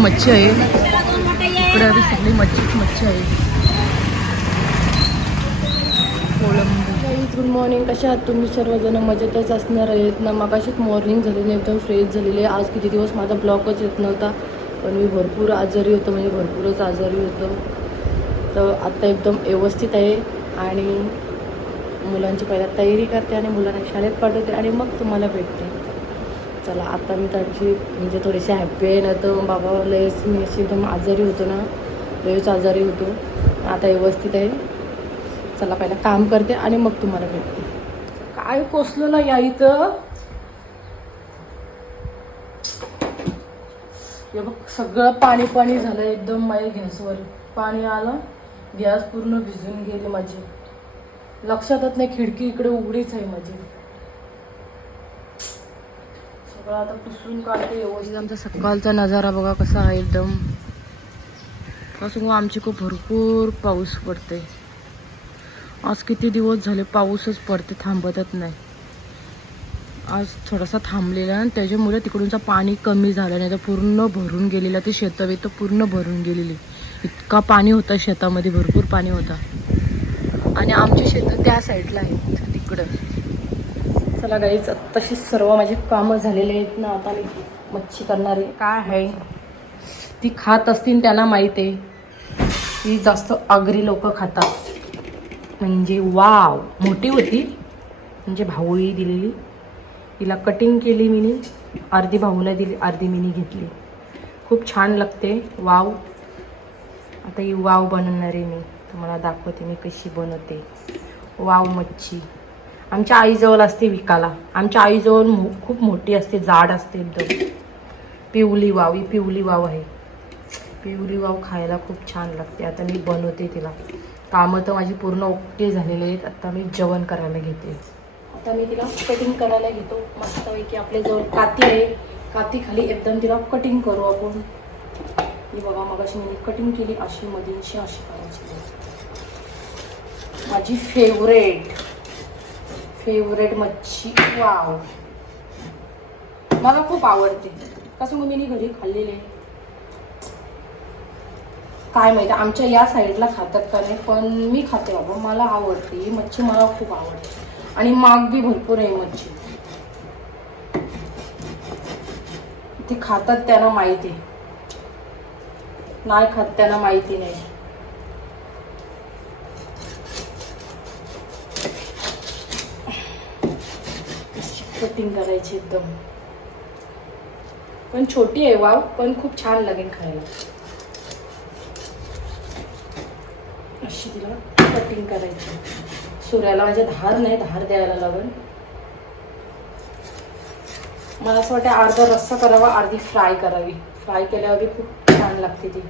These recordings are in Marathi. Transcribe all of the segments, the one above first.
मच्छी आहे. इकडे आधी सगळी मच्छीच मच्छी आहे. गुड मॉर्निंग कशा आहात तुम्ही? सर्वजण मजेतच असणार आहेत. ना मगाशीच मॉर्निंग झालेली एकदम फ्रेश झालेली आहे. आज किती दिवस माझा ब्लॉकच येत नव्हता. पण मी भरपूर आजारी होतो म्हणजे भरपूरच आजारी होतो. तर आत्ता एकदम व्यवस्थित आहे आणि मुलांची पहिल्या तयारी करते आणि मुलांना शाळेत पाठवते आणि मग तुम्हाला भेटते. चला आता मी त्याची म्हणजे थोडीशी हॅप्पी आहे ना तर बाबा लयच मी अशी एकदम आजारी होतो ना लयच आजारी होतो. आता व्यवस्थित आहे. चला पहिला काम करते आणि मग तुम्हाला भेटते. काय कोसलं ना या इथं? हे बघ सगळं पाणी पाणी झालं एकदम माझ्या गॅसवर. पाणी आलं गॅस पूर्ण भिजून गेली माझी. लक्षातच नाही खिडकी इकडे उघडीच आहे माझी. सगळं आता पुसून काढते व्यवस्थित. आमचा सकाळचा नजारा बघा कसा आहे एकदम. कसं आमची खूप भरपूर पाऊस पडते. आज किती दिवस झाले पाऊसच पडते थांबतच नाही. आज थोडासा थांबलेला आणि त्याच्यामुळे तिकडूनचं पाणी कमी झालं नाही तर पूर्ण भरून गेलेलं ते शेतं वेत तर पूर्ण भरून गेलेली. इतका पाणी होता शेतामध्ये भरपूर पाणी होता. आणि आमची शेतं त्या साईडला आहेत तिकडं. चला गाईच तशीच सर्व माझे कामं झालेले आहेत ना आता मी मच्छी करणारे. काय आहे? ती खात असतील त्यांना माहीत आहे. ती जास्त आगरी लोक खातात. म्हणजे वाव मोठी होती. म्हणजे भाऊही दिलेली. तिला कटिंग केली मीनी. अर्धी भाऊला दिली अर्धी मिनी घेतली. खूप छान लागते. वाव आता ही वाव बनवणार आहे मी. तुम्हाला दाखवते मी कशी बनवते. वाव मच्छी. आमच्या आईजवळ असते विकाला आमच्या आईजवळ मो खूप मोठी असते जाड असते एकदम. पिवली वाव ही पिवली वाव आहे. पिवली वाव खायला खूप छान लागते. आता मी बनवते तिला. कामं तर माझी पूर्ण ओके झालेली आहेत. आता मी जेवण करायला घेते. आता मी तिला कटिंग करायला घेतो. मस्तपैकी आपल्याजवळ काती आहे. काती खाली एकदम तिला कटिंग करू आपण. ही बघा मग अशी मी कटिंग केली अशी मधीलशी अशी करायची. माझी फेवरेट फेवरेट मच्छी. वाव. मला खूप आवडते. कसं मग मी घरी खाल्लेले. काय माहिती आमच्या या साईडला खातात का नाही पण मी खाते बाबा. मला आवडते. ही मच्छी मला खूप आवडते. आणि माग बी भरपूर आहे मच्छी. ते खातात त्यांना माहिती. नाही खात त्यांना माहिती नाही. कटिंग करायची एकदम पण छोटी आहे वाव पण खूप छान लागेल खायला. अशी तिला कटिंग करायची सूर्याला माझ्या धार नाही धार द्यायला लागेल. मला असं वाटतं अर्धा रस्सा करावा अर्धी फ्राय करावी. फ्राय केल्यावर खूप छान लागते ती.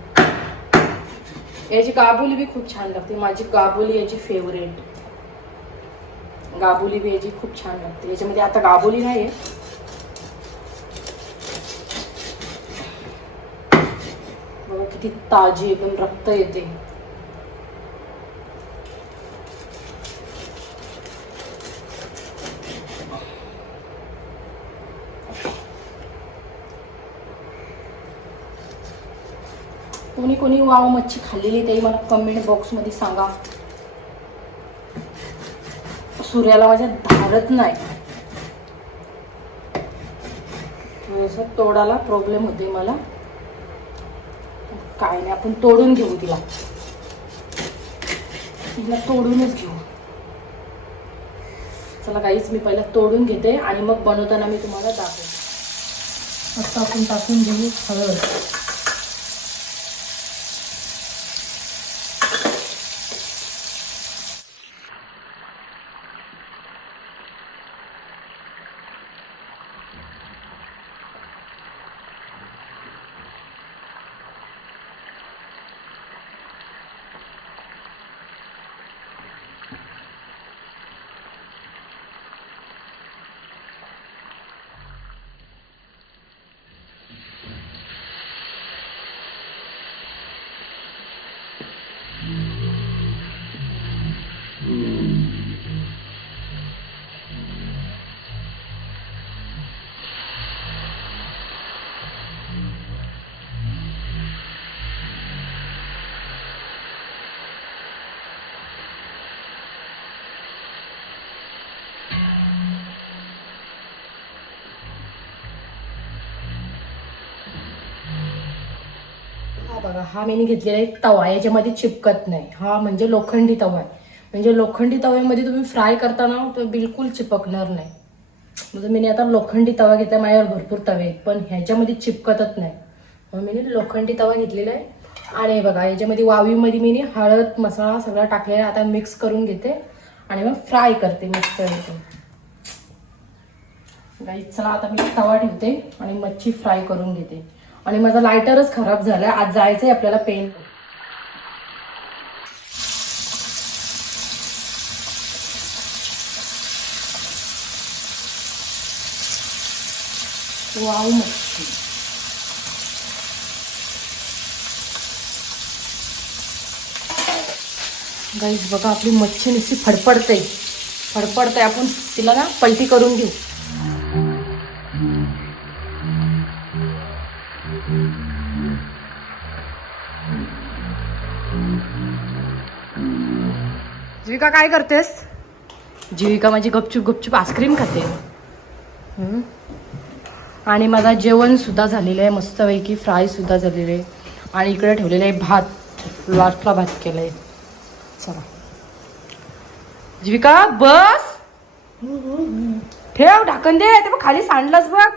याची गाबुली बी खूप छान लागते. माझी गाबुली याची फेवरेट गाबुली भेजी खूप छान लागते. याच्यामध्ये आता गाबुली नाही आहे बघा किती ताजी एकदम रक्त येते. कोणी कोणी वाव मच्छी खाल्लेली ते मला कमेंट बॉक्समध्ये सांगा. सूर्याला माझ्या धारत नाही. थोडंसं तोडाला प्रॉब्लेम होते मला. काय नाही आपण तोडून घेऊ तिला. तिला तोडूनच घेऊ. चला काहीच मी पहिला तोडून घेते आणि मग बनवताना मी तुम्हाला दाखवते. आता आपण टाकून घेऊ हळद. बघा हा मी घेतलेला एक तवा याच्यामध्ये चिपकत नाही. हा म्हणजे लोखंडी तवा आहे. म्हणजे लोखंडी तव्यामध्ये तुम्ही फ्राय करताना तो बिलकुल चिपकणार नाही. म्हणजे मी आता लोखंडी तवा घेतला माझ्यावर भरपूर तवे आहेत पण ह्याच्यामध्ये चिपकतच नाही. मग मी लोखंडी तवा घेतलेला आहे. आणि बघा याच्यामध्ये वावीमध्ये मी हळद मसाला सगळा टाकलेला आता मिक्स करून घेते. आणि मग फ्राय करते मिक्स करते गाई चला आता मी तवा ठेवते आणि मच्छी फ्राय करून घेते. आणि माझा लायटरच खराब झालाय. आज जायचंय आपल्याला पेन वाव मच्छी गाईज बघा आपली मच्छी नुसती फडफडते. फडफडते. आपण तिला ना पलटी करून घेऊ. जीविका काय करतेस? जीविका माझी गपचूप गपचूप आईस्क्रीम खाते. हम्म. आणि माझा जेवण सुद्धा झालेलं आहे मस्तपैकी फ्राय सुद्धा झालेलं आहे. आणि इकडे ठेवलेलं आहे भात लास्टला भात केलं आहे चला. जीविका बस. ठेव ढाकण दे. ते बघ खाली सांडलंच बघ.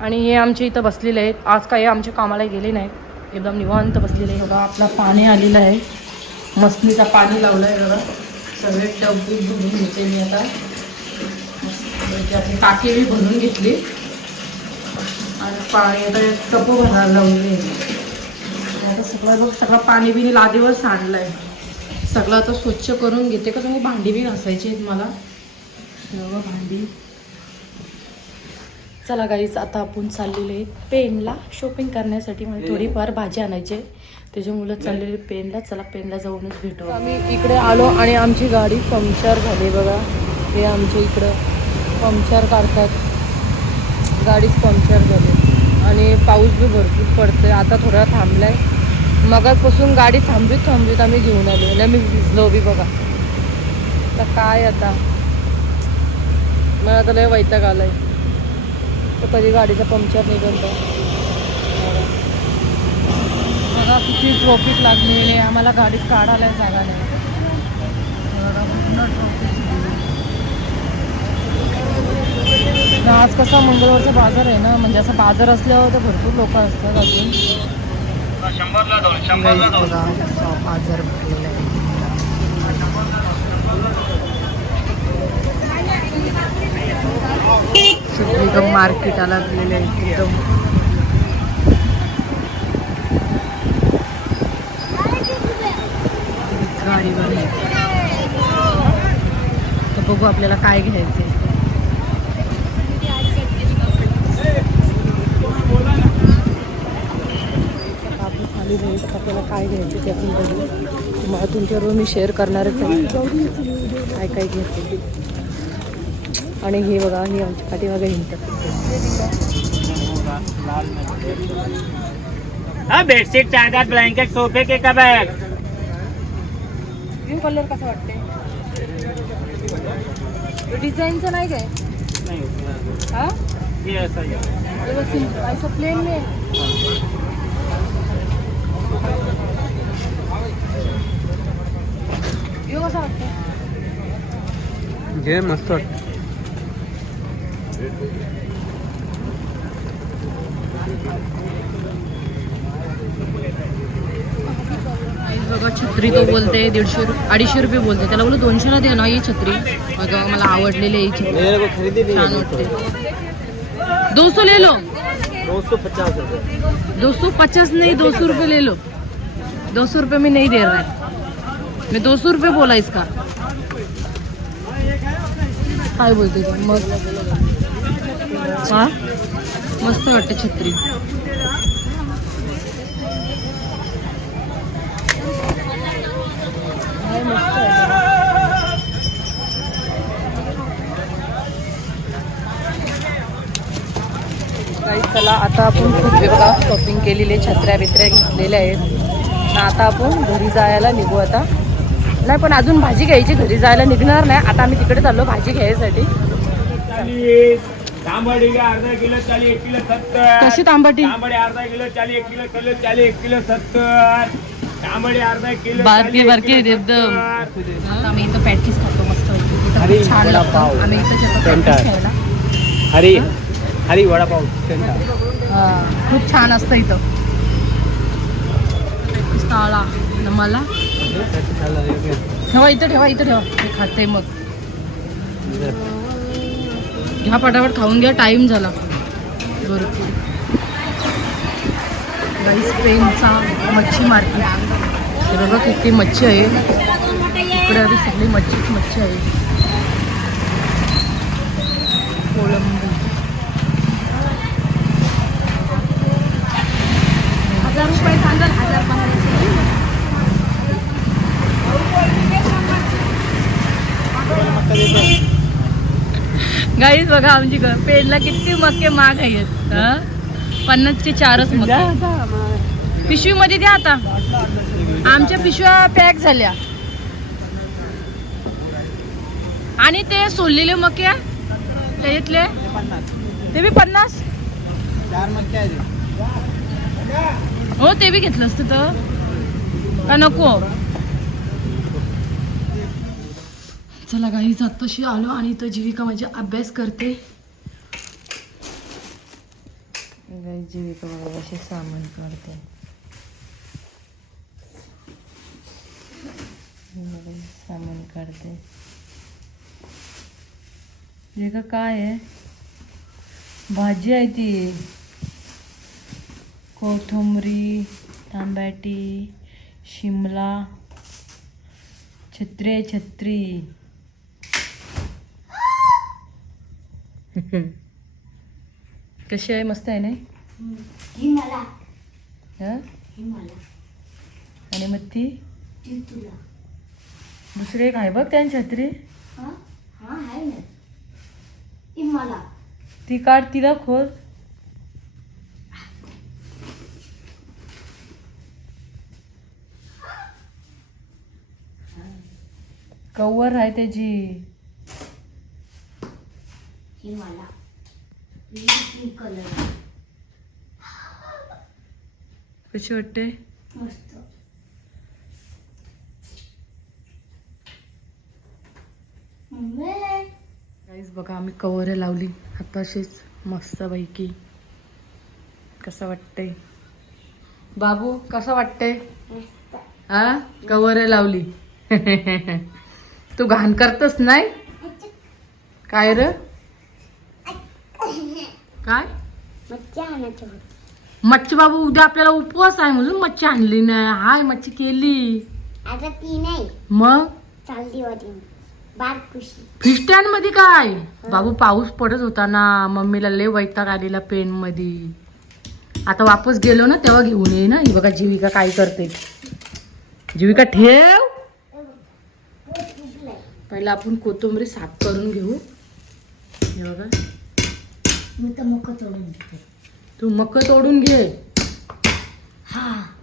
आणि हे आमचे इथं बसलेले आहेत. आज काही आमच्या कामाला गेले नाही एकदम निवांत बसलेले आहे बघा आपला पाणी आलेलं आहे. मस्तीचा पाणी लावलं आहे बघा. सगळे डब्बी भरून घेते मी आता. मस्तपैकी आपली टाकी बी भरून घेतली. आणि पाणी आता टप भरायला लावले आता सगळं बघ सगळं पाणी बिनी लादीवर सांडलं आहे सगळं आता स्वच्छ करून घेते का तुम्ही? भांडी बी घासायची आहेत मला. भांडी. चला गाईज आता आपण चाललेले आहेत पेनला शॉपिंग करण्यासाठी म्हणजे थोडीफार भाजी आणायची. आहे त्याच्यामुळं चाललेले पेनला चला पेनला जाऊनच भेटू. आम्ही इकडे आलो आणि आमची गाडी पंक्चर झाली बघा. हे आमच्या इकडं पंक्चर काढतात गाडीच पंक्चर झाली. आणि पाऊस बी भरपूर पडतोय. आता थोडा थांबलाय. मगाचपासून गाडी थांबवीत थांबवीत आम्ही घेऊन आलो. आणि आम्ही भिजलो बी बघा. आता काय आता? मला आता लय वैताग आलाय. तर कधी गाडीचा पंक्चर निघतो बघा किती ट्रॉफिक लागली आहे. आम्हाला गाडीत काढायला जागा नाही. आज कसा मंगळवारचा बाजार आहे ना म्हणजे असं बाजार असल्यावर तर भरपूर लोक असतात अजून. गाईज बघा, एकदम मार्केटाला लागलेलं आहे एकदम. तर बघू आपल्याला काय घ्यायचं आपण खाली जाऊ आपल्याला काय घ्यायचं ते बघू. तुम्हाला तुमच्याबरोबर मी शेअर करणारच आहे. काय काय घ्यायचं आणि हे बघा हे आमच्या पाठीमागे हिंडतात हाँ बेडशीट चादर ब्लँकेट सोफे के कबैग ब्ल्यू कलर कसा वाटते? डिझाईनचं नाही काय? नहीं हा? ही है हे असं प्लेन में यो कसा वाटतं? हे मस्त वाटतं. बघा छत्री तो बोलते दीडशे अडीचशे रुपये बोलते. त्याला बोलू दोनशेला दे ना ही छत्री. बघा मला आवडलेली ही छत्री. मेरे को खरीदी नहीं छान वाटते. दो सौ ले लो दो सौ पचास नहीं दो सौ रुपये ले लो दो सौ रुपये में नहीं दे रहा है मैं दो सौ रुपये बोला इसका काय बोलते मग हा? मस्त वाटते छत्री. चला आता आपण खूप बघा शॉपिंग केलेली छत्र्या बित्र्या घेतलेल्या आहेत. आणि आता आपण घरी जायला निघू आता. नाही पण अजून भाजी घ्यायची घरी जायला निघणार नाही. आता आम्ही तिकडे चाललो भाजी घ्यायसाठी. तांबडी का अर्धा किलो चाली एक किलो सत्तर. कशी तांबटी तांबडी अर्धा किलो चाली एक किलो चाली चाली एक किलो सत्तर. तांबडी अर्धा किलो बारकी- बारकी किलो एकदम. आम्ही इथं पॅटीस खातो मस्त इथं हरी खूप छान लागतं. वडापाव. आम्ही इथं. पॅटीस खायला हरी हरी वडापाव हा, खूप छान असतं इथं. पॅटीस ताळा न मला? ठेवा इथं ठेवा इथं ठेवा. मी खाते मग. घ्या पटापट खाऊन घ्या टाइम झाला. बरोबर गाईस पेनचा मच्छी मार्केट हे बघा किती मच्छी आहे. इकडे आधी सगळी मच्छीच मच्छी आहे. कोळंबी. हजार रुपये सांगाल हजार गाईज बघा आमची पेनला किती मक्के माग आहेत? पन्नासचे चारच मक्के. पिशवीमध्ये द्या आता. आमच्या पिशव्या पॅक झाल्या. आणि ते सोललेले मके त्याच्यातले ते बी पन्नास? चार मक्के आहे हो ते बी घेतलं असतं तर. का नको? चला गाई आत्ताशी आलो आणि इथं जीविका माझी अभ्यास करते. गाई जीविका बघा असे सामान काढते सामान काढते जीविका काय आहे? भाजी आहे ती. कोथिंबरी तांब्याटी शिमला. छत्री आहे छत्री. कशी आहे? मस्त आहे हं? आणि मग ती? दुसरी एक आहे बघ त्यान छत्री ती काढ तिला खोल कवर आहे त्याची. कशी वाटते? गाईज बघा आम्ही कवर लावली. आताशीच मस्तपैकी. कसं वाटतंय बाबू कसं वाटतंय हा? कवर लावली. तू घाण करतस नाही? काय र? काय? मच्छी बाबू उद्या आपल्याला उपवास आहे म्हणून मच्छी आणली नाही. हाय मच्छी केली. आता ती नाही. मग? चालली होती. बार खुशी. फिश स्टँडमध्ये काय? बाबू पाऊस पडत होता ना. मम्मीला लय वैताग आलेला पेन मध्ये. आता वापस गेलो ना तेव्हा घेऊन ये ना. ही बघा जीविका काय करते. जीविका ठेव. पहिला आपण कोथिंबरी साफ करून घेऊ. हे बघा. मी तर मुख तोडून घेते. तू मक्क तोडून घे. हा.